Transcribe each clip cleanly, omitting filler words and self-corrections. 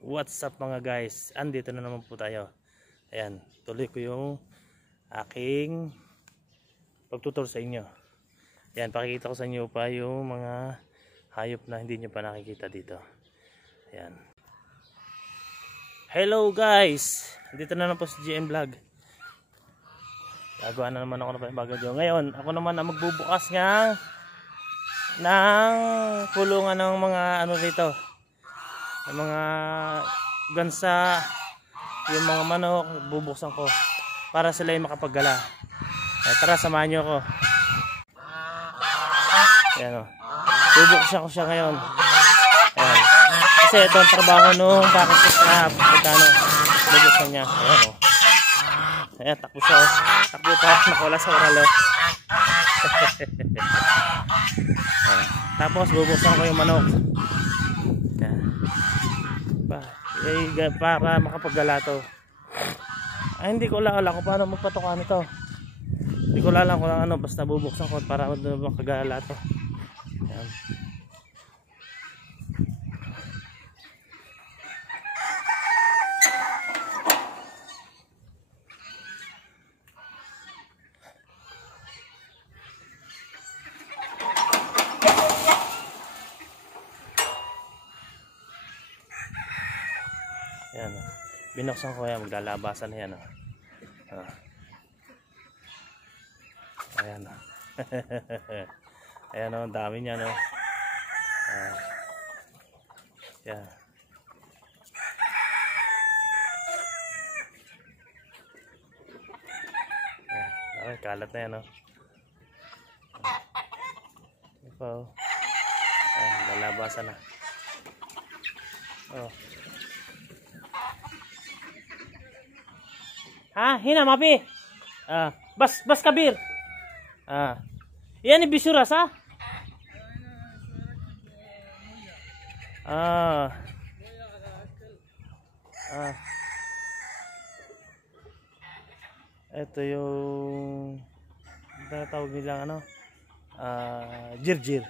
What's up mga guys? Andito na naman po tayo. Ayan, tuloy ko yung aking pagtutur sa inyo. Ayan, pakikita ko sa inyo pa yung mga hayop na hindi nyo pa nakikita dito. Ayan. Hello guys! Andito na naman po si GM Vlog. Gagawa na naman ako ng bagay. Ngayon, ako naman ang magbubukas ng kulungan ng mga ano rito. Yung mga gansa, yung mga manok, bubuksan ko para sila ay makapaggala. Tara, samahan nyo ako. Ayan o. Bubuksan ko siya ngayon. Ayan. Kasi ito ang trabaho nung kakasip na pagkano. Bubuksan niya. Ayan o. Ayan, takbo siya o. Takbo pa. Nakawala sa oral o. Tapos bubuksan ko yung manok. Para makapaggala to. Ay, hindi ko alam kung paano magpatukan ito. Hindi ko alam kung ano, basta bubuksan ko para makagala to. Ayan. Ayan, binuksan ko yan, maglalabasan na yan. Ayan. Ayan o, ang dami niya no. Ayan. Ayan, kalat na yan o. Ito o. Ayan, lalabasan na. Oh. Hina mapi. Bas kabir. Yan ibisuras ha. Ito yung tawag nilang ano? Jirjir.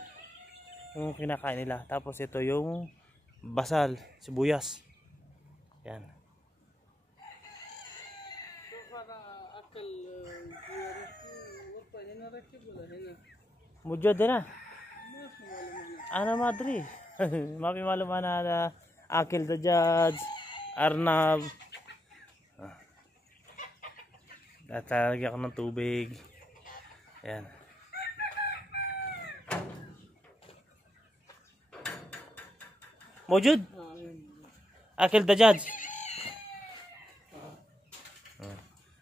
Yung kinakain nila. Tapos ito yung basal, sibuyas. Yan. Mujud na. Ana madri. Mapi malum ana akil dajjaj arnab. Tatagyan ako ng tubig. Ayan. Mujud? Akil dajjaj.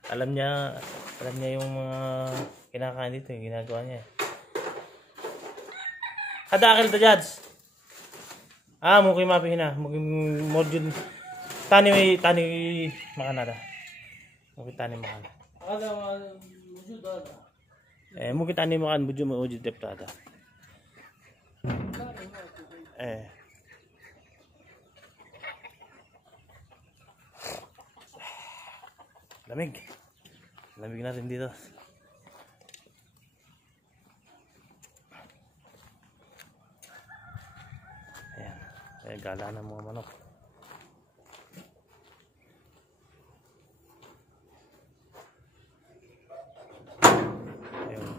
Alam niya yung mga kinakain dito, yung ginagawa niya. Ada akil dajjaj. Mungkin mapi na, mungkin mujud tani makan ada. Mungkin tani makan. Ada mujud ada. Mungkin tani makan mujud depta ada. Lamig natin dito. Ayan, gala ng mga manok.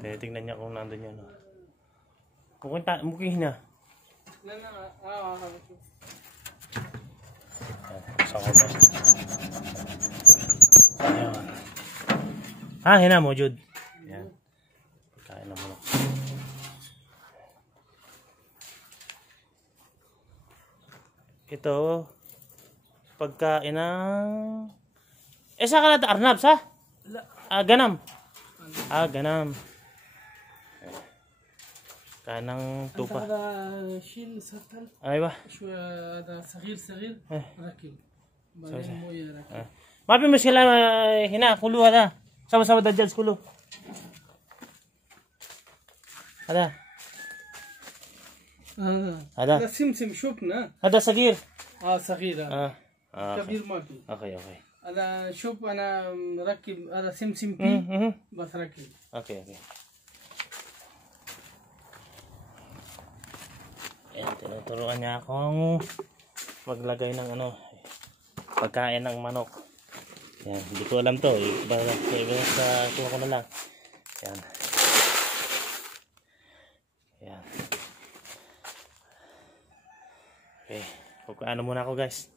Ayun, tingnan niya kung nandun yun. Mukhang na. Ayan. Hina mo, Jude. Ayan. Pagkain ng manok. Ito, pagkain ng... Saan ka na arnab, sa? Ganam. Ganam. Kain ng tupa. شيل سطل أيوة. شوية هذا صغير ركب بعدين موية ركب. ما في مشكلة هنا كله هذا سوا دجاج كله. هذا سمسم شوفنا. هذا صغير. صغير هذا. كبير ما في. اوكي. هذا شوف انا مركب هذا سمسم في بس ركب. اوكي. Ayan, tinuturuan niya akong maglagay ng ano, pagkain ng manok. Yan, hindi ko alam to. Sa kuha ko na lang. Yan. Yan. Okay. Ano muna ako guys.